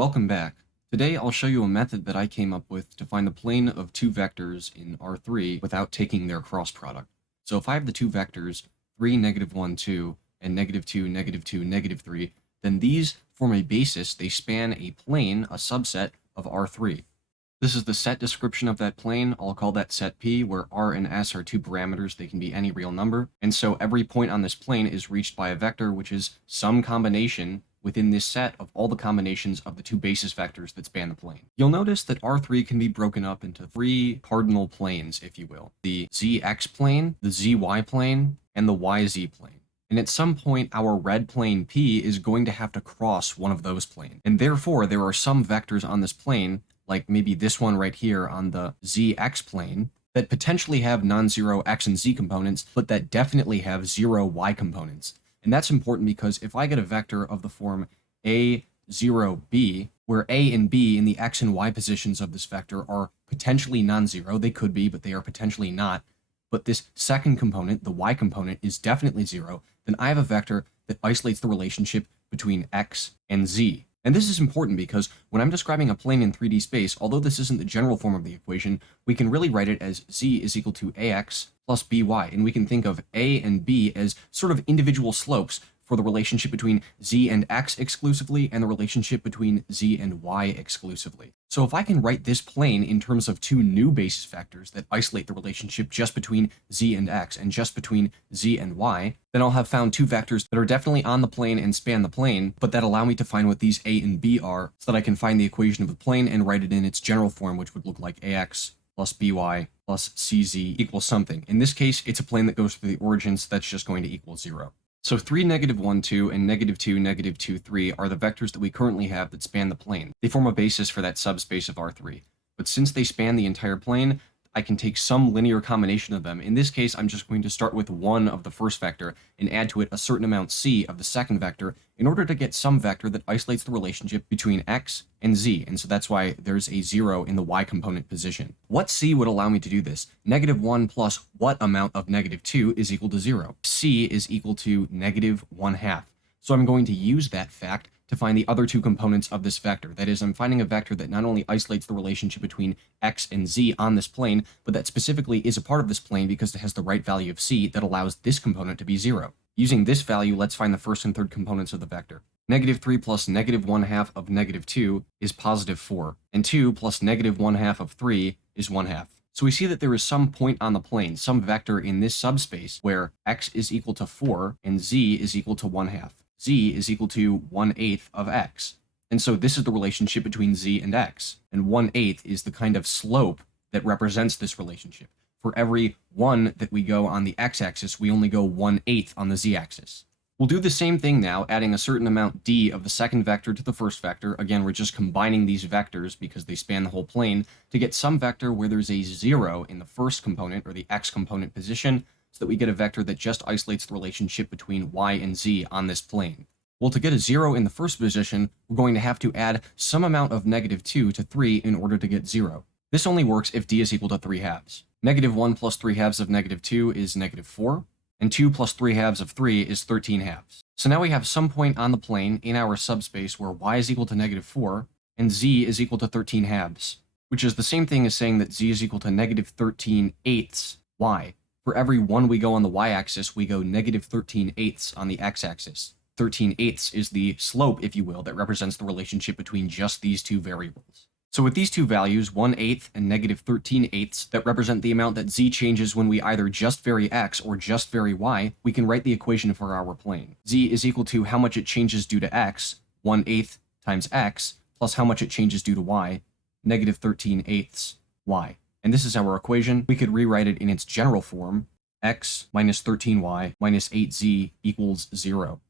Welcome back. Today I'll show you a method that I came up with to find the plane of two vectors in R3 without taking their cross product. So if I have the two vectors 3, -1, 2, and -2, -2, -3, then these form a basis, they span a plane, a subset of R3. This is the set description of that plane. I'll call that set P, where R and S are two parameters. They can be any real number. And so every point on this plane is reached by a vector, which is some combination within this set of all the combinations of the two basis vectors that span the plane. You'll notice that R3 can be broken up into three cardinal planes, if you will. The ZX plane, the ZY plane, and the YZ plane. And at some point, our red plane P is going to have to cross one of those planes. And therefore, there are some vectors on this plane, like maybe this one right here on the ZX plane, that potentially have non-zero X and Z components, but that definitely have zero Y components. And that's important because if I get a vector of the form A, 0, B, where A and B in the X and Y positions of this vector are potentially non-zero, they could be, but they are potentially not, but this second component, the Y component, is definitely zero, then I have a vector that isolates the relationship between X and Z. And this is important because when I'm describing a plane in 3D space, although this isn't the general form of the equation, we can really write it as Z is equal to AX plus BY, and we can think of A and B as sort of individual slopes for the relationship between Z and X exclusively and the relationship between Z and Y exclusively. So if I can write this plane in terms of two new basis vectors that isolate the relationship just between Z and X and just between Z and Y, then I'll have found two vectors that are definitely on the plane and span the plane, but that allow me to find what these A and B are so that I can find the equation of the plane and write it in its general form, which would look like AX plus BY plus CZ equals something. In this case, it's a plane that goes through the origin, so that's just going to equal 0. So 3, -1, 2, and -2, -2, 3 are the vectors that we currently have that span the plane. They form a basis for that subspace of R3. But since they span the entire plane, I can take some linear combination of them. In this case, I'm just going to start with 1 of the first vector and add to it a certain amount C of the second vector in order to get some vector that isolates the relationship between X and Z, and so that's why there's a 0 in the Y component position. What C would allow me to do this? -1 plus what amount of -2 is equal to 0? C is equal to -1/2. So I'm going to use that fact to find the other two components of this vector. That is, I'm finding a vector that not only isolates the relationship between X and Z on this plane, but that specifically is a part of this plane because it has the right value of C that allows this component to be 0. Using this value, let's find the first and third components of the vector. -3 plus -1/2 of -2 is +4, and 2 plus -1/2 of 3 is 1/2. So we see that there is some point on the plane, some vector in this subspace, where X is equal to 4 and Z is equal to 1/2. Z is equal to 1/8 of X. And so this is the relationship between Z and X. And 1/8 is the kind of slope that represents this relationship. For every 1 that we go on the x-axis, we only go 1/8 on the z-axis. We'll do the same thing now, adding a certain amount d of the second vector to the first vector. Again, we're just combining these vectors because they span the whole plane to get some vector where there's a 0 in the first component, or the x component position, so that we get a vector that just isolates the relationship between y and z on this plane. Well, to get a 0 in the first position, we're going to have to add some amount of -2 to 3 in order to get 0. This only works if d is equal to 3/2. -1 plus 3/2 of -2 is -4, and 2 plus 3/2 of 3 is 13/2. So now we have some point on the plane in our subspace where y is equal to -4, and z is equal to 13/2, which is the same thing as saying that z is equal to -13/8 y. For every 1 we go on the y-axis, we go -13/8 on the x-axis. 13/8 is the slope, if you will, that represents the relationship between just these two variables. So with these two values, 1/8 and -13/8, that represent the amount that z changes when we either just vary x or just vary y, we can write the equation for our plane. Z is equal to how much it changes due to x, 1/8 times x, plus how much it changes due to y, -13/8 y. And this is our equation. We could rewrite it in its general form, x minus 13y minus 8z equals 0.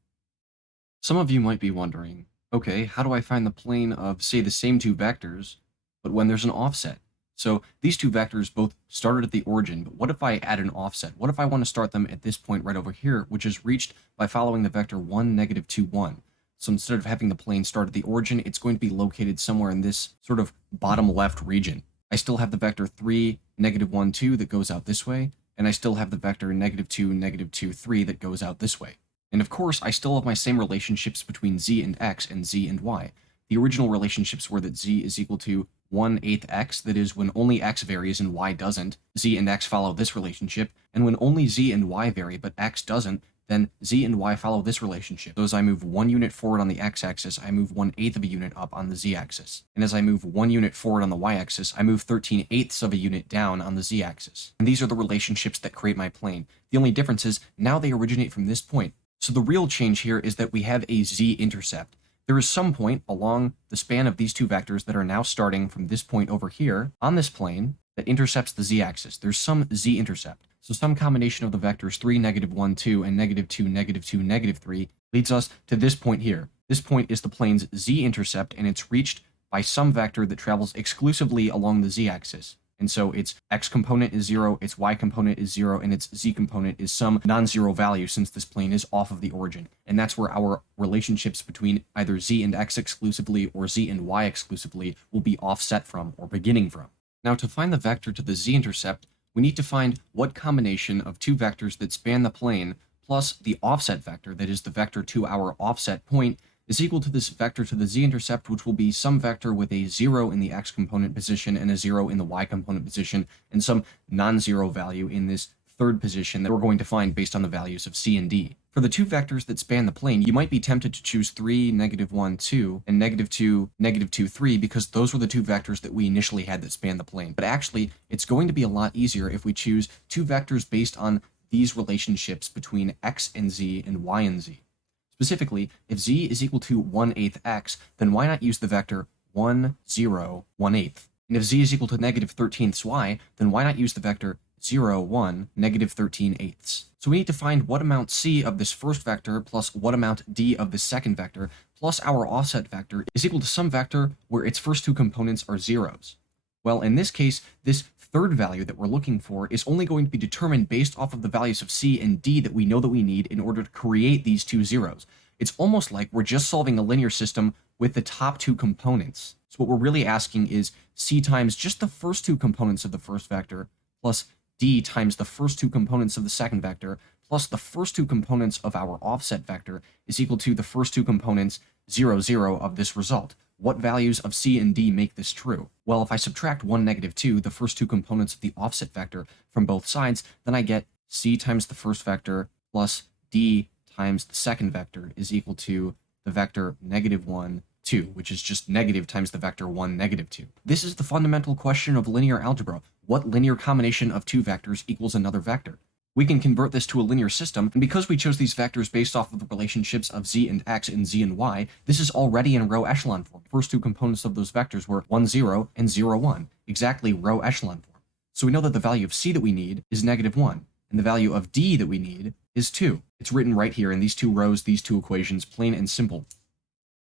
Some of you might be wondering, okay, how do I find the plane of, say, the same two vectors, but when there's an offset? So these two vectors both started at the origin, but what if I add an offset? What if I want to start them at this point right over here, which is reached by following the vector 1, -2, 1? So instead of having the plane start at the origin, it's going to be located somewhere in this sort of bottom left region. I still have the vector 3, -1, 2 that goes out this way, and I still have the vector -2, -2, 3 that goes out this way. And of course, I still have my same relationships between z and x and z and y. the original relationships were that z is equal to 1/8 x, that is, when only x varies and y doesn't, z and x follow this relationship, and when only z and y vary but x doesn't, then z and y follow this relationship. So as I move 1 unit forward on the x-axis, I move 1/8 of a unit up on the z-axis. And as I move 1 unit forward on the y-axis, I move 13/8 of a unit down on the z-axis. And these are the relationships that create my plane. The only difference is now they originate from this point. So the real change here is that we have a z-intercept. There is some point along the span of these two vectors that are now starting from this point over here on this plane that intercepts the z-axis. There's some z-intercept. So some combination of the vectors 3, -1, 2, and -2, -2, -3 leads us to this point here. This point is the plane's z-intercept, and it's reached by some vector that travels exclusively along the z-axis. And so its x component is 0, its y component is 0, and its z component is some non-zero value since this plane is off of the origin. And that's where our relationships between either z and x exclusively or z and y exclusively will be offset from or beginning from. Now, to find the vector to the z-intercept, we need to find what combination of two vectors that span the plane plus the offset vector, that is the vector to our offset point, is equal to this vector to the z-intercept, which will be some vector with a 0 in the x component position and a 0 in the y component position, and some non-zero value in this third position that we're going to find based on the values of c and d. For the two vectors that span the plane, you might be tempted to choose 3, -1, 2, and -2, -2, 3, because those were the two vectors that we initially had that span the plane. But actually, it's going to be a lot easier if we choose two vectors based on these relationships between x and z and y and z. Specifically, if z is equal to 1/8 x, then why not use the vector 1, 0, 1/8? And if z is equal to -13 y, then why not use the vector 0, 1, -13/8? So we need to find what amount c of this first vector plus what amount d of the second vector plus our offset vector is equal to some vector where its first two components are zeros. Well, in this case, this third value that we're looking for is only going to be determined based off of the values of c and d that we know that we need in order to create these two zeros. It's almost like we're just solving a linear system with the top two components. So what we're really asking is c times just the first two components of the first vector plus d times the first two components of the second vector plus the first two components of our offset vector is equal to the first two components 0, 0 of this result. What values of c and d make this true? Well, if I subtract 1, -2, the first two components of the offset vector, from both sides, then I get c times the first vector plus d times the second vector is equal to the vector -1, 2, which is just negative times the vector 1, -2. This is the fundamental question of linear algebra. What linear combination of two vectors equals another vector? We can convert this to a linear system, and because we chose these vectors based off of the relationships of z and x and z and y, this is already in row echelon form. The first two components of those vectors were 1, 0 and 0, 1, exactly row echelon form. So we know that the value of c that we need is -1, and the value of d that we need is 2. It's written right here in these two rows, these two equations, plain and simple.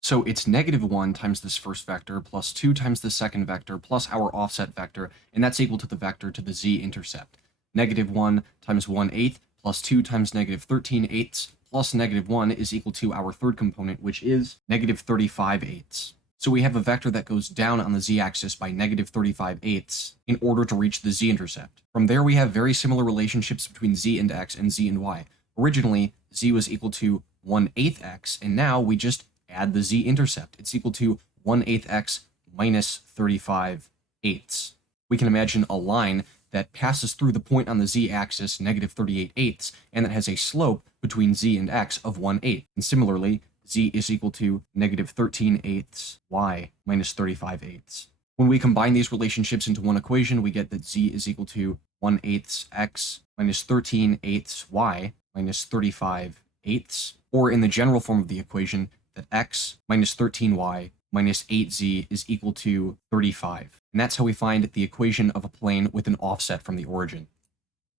So it's -1 times this first vector plus 2 times the second vector plus our offset vector, and that's equal to the vector to the z-intercept. -1 times 1/8 plus 2 times -13/8 plus -1 is equal to our third component, which is -35/8. So we have a vector that goes down on the z-axis by -35/8 in order to reach the z-intercept. From there, we have very similar relationships between z and x and z and y. Originally, z was equal to 1/8 x, and now we just add the z-intercept. It's equal to 1/8 x minus 35/8. We can imagine a line that passes through the point on the z-axis, -38/8, and that has a slope between z and x of 1/8. And similarly, z is equal to -13/8 y minus 35/8. When we combine these relationships into one equation, we get that z is equal to 1/8 x minus 13/8 y minus 35/8, or in the general form of the equation, that x minus 13y minus 8z is equal to 35. And that's how we find the equation of a plane with an offset from the origin.